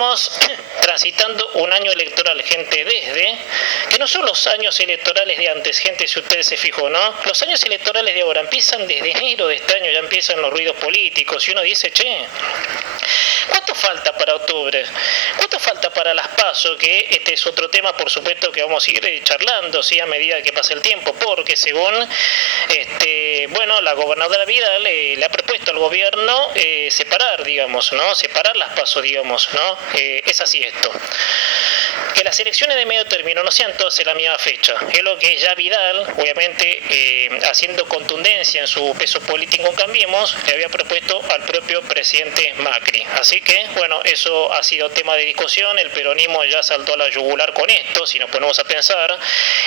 estamos transitando un año electoral, gente, desde que no son los años electorales de antes, gente, si ustedes se fijó, ¿no? Los años electorales de ahora empiezan desde enero de este año, ya empiezan los ruidos políticos y uno dice, che, ¿cuánto falta para octubre? ¿Cuánto falta para las PASO? Que este es otro tema, por supuesto, que vamos a ir charlando, ¿sí? A medida que pase el tiempo, porque según la gobernadora Vidal le ha propuesto al gobierno separar, digamos, ¿no? Separar las PASO, digamos, ¿no? Es así esto. Que las elecciones de medio término no sean todas en la misma fecha. Es lo que ya Vidal, obviamente haciendo contundencia en su peso político en Cambiemos, le había propuesto al propio presidente Macri. Así que, bueno, eso ha sido tema de discusión. El peronismo ya saltó a la yugular con esto, si nos ponemos a pensar.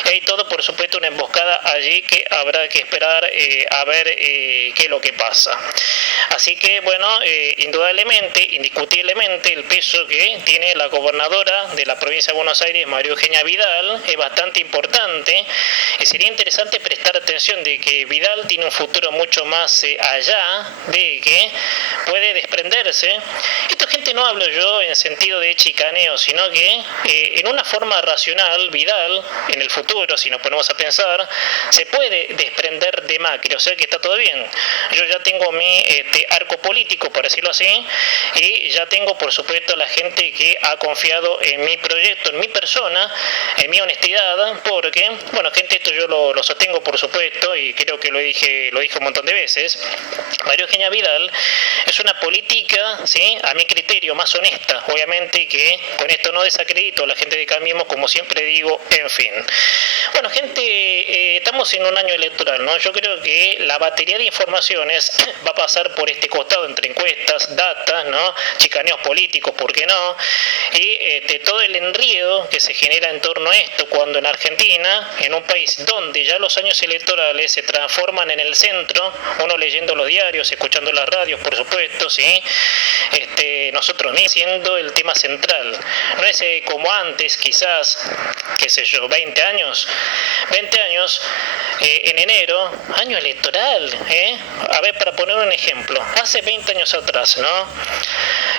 Y hay todo, por supuesto, una emboscada allí que habrá que esperar a ver qué es lo que pasa. Así que, bueno, indudablemente, indiscutiblemente, el peso que tiene la gobernadora de la provincia de Buenos Aires, María Eugenia Vidal, es bastante importante. Y sería interesante prestar atención de que Vidal tiene un futuro mucho más allá de que puede desprenderse. Esto, gente, no hablo yo en sentido de chicaneo, sino que en una forma racional, Vidal, en el futuro, si nos ponemos a pensar, se puede desprender de Macri, o sea que está todo bien. Yo ya tengo mi arco político, por decirlo así, y ya tengo, por supuesto, la gente que ha confiado en mi proyecto, en mi persona, en mi honestidad, porque, bueno, gente, esto yo lo sostengo, por supuesto, y creo que lo dije un montón de veces. María Eugenia Vidal es una política, ¿sí?, a mi criterio, más honesta, obviamente, que con esto no desacredito a la gente de Cambiemos, como siempre digo, en fin. Bueno, gente, estamos en un año electoral, ¿no? Yo creo que la batería de informaciones va a pasar por este costado, entre encuestas, datas, ¿no?, chicaneos políticos, ¿por qué no? Y todo el enredo que se genera en torno a esto, cuando en Argentina, en un país donde ya los años electorales se transforman en el centro, uno leyendo los diarios, escuchando las radios, por supuesto, ¿sí? Nosotros siendo el tema central. No es como antes, quizás, qué sé yo, 20 años, en enero, año electoral, A ver, para poner un ejemplo, hace 20 años atrás, ¿no?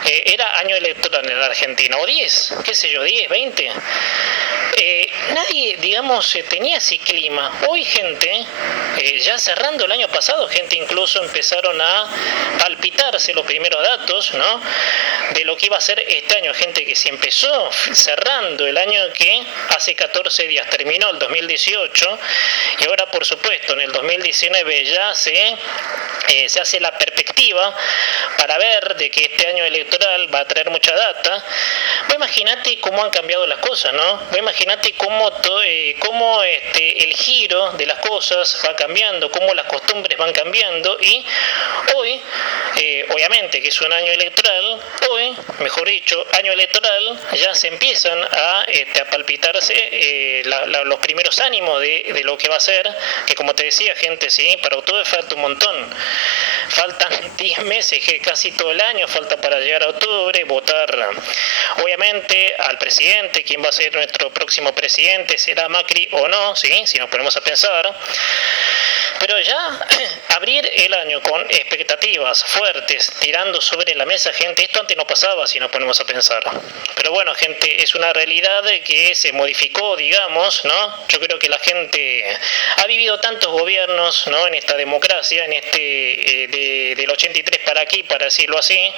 Era año electoral en la Argentina, o 10, qué sé yo, 10, 20. Nadie, digamos, tenía ese clima. Hoy, gente, ya cerrando el año pasado, gente incluso empezaron a palpitarse los primeros datos, ¿no?, de lo que iba a ser este año. Gente que se empezó cerrando el año que hace 14 días terminó, el 2018, y ahora, por supuesto, en el 2019 ya se hace la perspectiva para ver de que este año electoral va a traer mucha data. Vos imaginate cómo han cambiado las cosas, ¿no? Vos imaginate cómo el giro de las cosas va cambiando, cómo las costumbres van cambiando, y hoy, obviamente que es un año electoral, mejor dicho, año electoral, ya se empiezan a palpitarse los primeros ánimos de lo que va a ser, que como te decía, gente, sí, para octubre falta un montón. Faltan 10 meses, casi todo el año falta para llegar a octubre, votar obviamente al presidente, quién va a ser nuestro próximo presidente, será Macri o no, ¿sí?, si nos ponemos a pensar. Pero ya abrir el año con expectativas fuertes, tirando sobre la mesa, gente, esto antes no pasaba si nos ponemos a pensar. Pero bueno, gente, es una realidad que se modificó, digamos, ¿no? Yo creo que la gente ha vivido tantos gobiernos, ¿no?, en esta democracia, en del 83 para aquí, para decirlo así.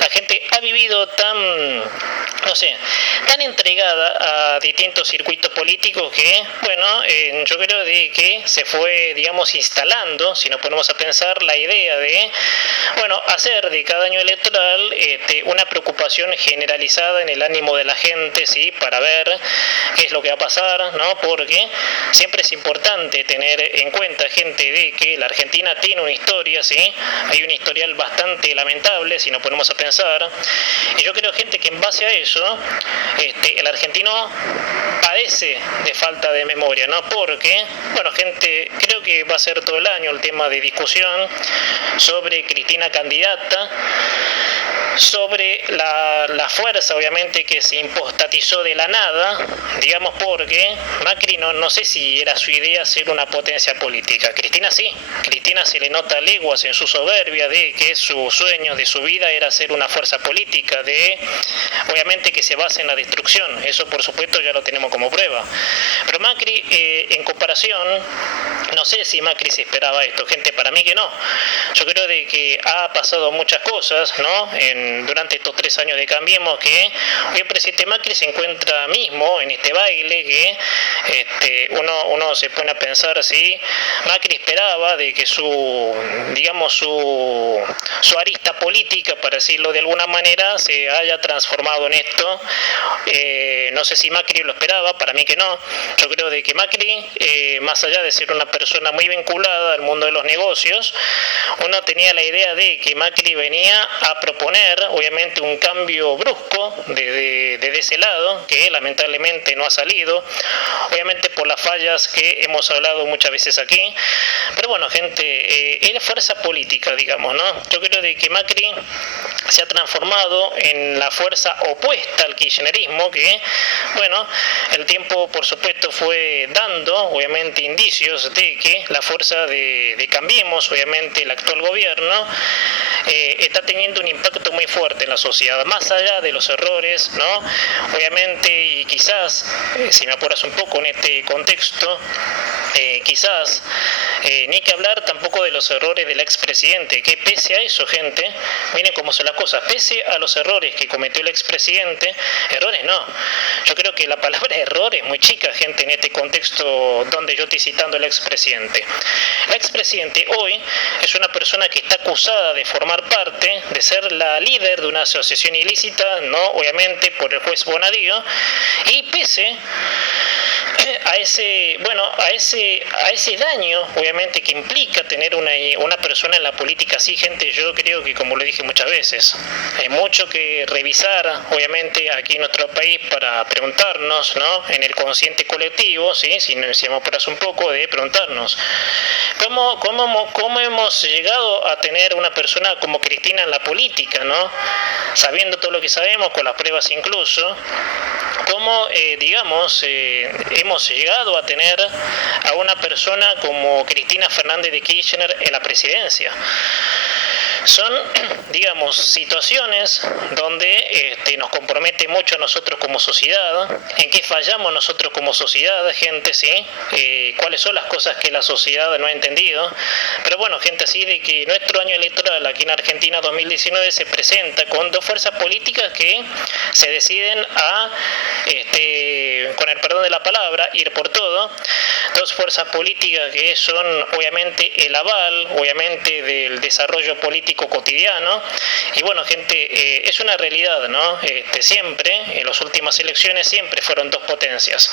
La gente ha vivido tan entregada a distintos circuitos políticos que, bueno, yo creo de que se fue, digamos, instalando, si nos ponemos a pensar, la idea de, bueno, hacer de cada año electoral una preocupación generalizada en el ánimo de la gente, ¿sí?, para ver qué es lo que va a pasar, ¿no? Porque siempre es importante tener en cuenta, gente, de que la Argentina tiene una historia, ¿sí? Hay un historial bastante lamentable, si nos ponemos a pensar, y yo creo, gente, que en base a eso, el argentino padece de falta de memoria, ¿no? Porque, bueno, gente, creo que va a ser todo el año el tema de discusión sobre Cristina candidata. sobre la fuerza, obviamente, que se impostatizó de la nada, digamos, porque Macri no sé si era su idea ser una potencia política. Cristina sí, Cristina se le nota leguas en su soberbia de que su sueño de su vida era ser una fuerza política, de obviamente que se basa en la destrucción, eso por supuesto ya lo tenemos como prueba. Pero Macri, en comparación, no sé si Macri se esperaba esto, gente, para mí que no. Yo creo de que ha pasado muchas cosas, ¿no? Durante estos 3 años de Cambiemos, que hoy el presidente Macri se encuentra mismo en este baile, que uno se pone a pensar si Macri esperaba de que su arista política, para decirlo de alguna manera, se haya transformado en esto. No sé si Macri lo esperaba, para mí que no. Yo creo de que Macri, más allá de ser una persona muy vinculada al mundo de los negocios, uno tenía la idea de que Macri venía a proponer, obviamente, un cambio brusco desde ese lado, que lamentablemente no ha salido, obviamente por las fallas que hemos hablado muchas veces aquí. Pero bueno, gente, es fuerza política, digamos, ¿no? Yo creo de que Macri se ha transformado en la fuerza opuesta al kirchnerismo, que, bueno, el tiempo por supuesto fue dando, obviamente, indicios de que la fuerza de Cambiemos, obviamente el actual gobierno, está teniendo un impacto muy fuerte en la sociedad, más allá de los errores, ¿no? Obviamente, y quizás, si me apuras un poco en este contexto, quizás ni que hablar tampoco de los errores del expresidente, que pese a eso, gente, miren cómo son las cosas, pese a los errores que cometió el expresidente, errores no, yo creo que la palabra error es muy chica, gente, en este contexto donde yo estoy citando al expresidente. El expresidente hoy es una persona que está acusada de formar parte, de ser la líder de una asociación ilícita, no obviamente por el juez Bonadío, y pese a ese daño, obviamente, que implica tener una persona en la política así, gente, yo creo que, como lo dije muchas veces, hay mucho que revisar, obviamente, aquí en nuestro país para preguntarnos, ¿no? En el consciente colectivo, ¿sí? Si me apuras un poco, de preguntarnos ¿cómo hemos llegado a tener una persona como Cristina en la política, ¿no? Sabiendo todo lo que sabemos, con las pruebas incluso, cómo, hemos llegado a tener a una persona como Cristina Fernández de Kirchner en la presidencia. Son, situaciones donde nos compromete mucho a nosotros como sociedad, en qué fallamos nosotros como sociedad, gente, ¿sí? Cuáles son las cosas que la sociedad no ha entendido. Pero bueno, gente, así de que nuestro año electoral aquí en Argentina 2019 se presenta con dos fuerzas políticas que se deciden a, con el perdón de la palabra, ir por todo. Dos fuerzas políticas que son obviamente el aval, obviamente, del desarrollo político cotidiano. Y bueno, gente, es una realidad, ¿no? Siempre, en las últimas elecciones, siempre fueron dos potencias.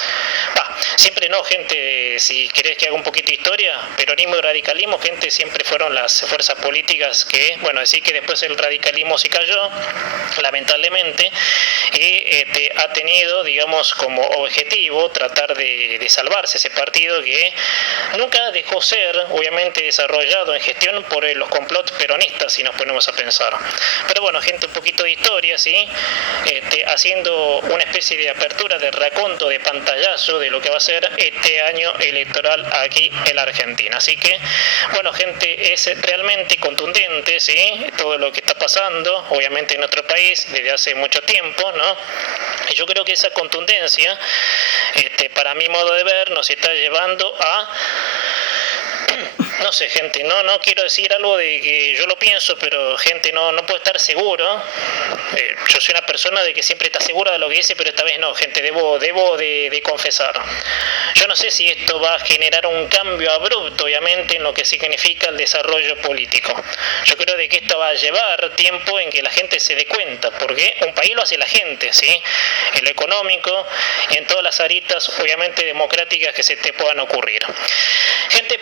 Siempre no, gente, si querés que haga un poquito de historia, peronismo y radicalismo, gente, siempre fueron las fuerzas políticas que, bueno, decir que después el radicalismo se cayó, lamentablemente, y ha tenido, como objetivo tratar de salvarse ese partido que nunca dejó ser, obviamente, desarrollado en gestión por los complots peronistas, si nos ponemos a pensar. Pero bueno, gente, un poquito de historia, ¿sí? Haciendo una especie de apertura, de raconto, de pantallazo de lo que va a ser este año electoral aquí en la Argentina. Así que, bueno, gente, es realmente contundente, ¿sí? Todo lo que está pasando, obviamente, en nuestro país desde hace mucho tiempo, ¿no? Y yo creo que esa contundencia, para mi modo de ver, nos está llevando a... No sé, gente, no quiero decir algo de que yo lo pienso, pero gente, no puedo estar seguro. Yo soy una persona de que siempre está segura de lo que dice, pero esta vez no, gente, debo de confesar. Yo no sé si esto va a generar un cambio abrupto, obviamente, en lo que significa el desarrollo político. Yo creo de que esto va a llevar tiempo en que la gente se dé cuenta, porque un país lo hace la gente, ¿sí? En lo económico y en todas las aritas, obviamente, democráticas que se te puedan ocurrir. Gente,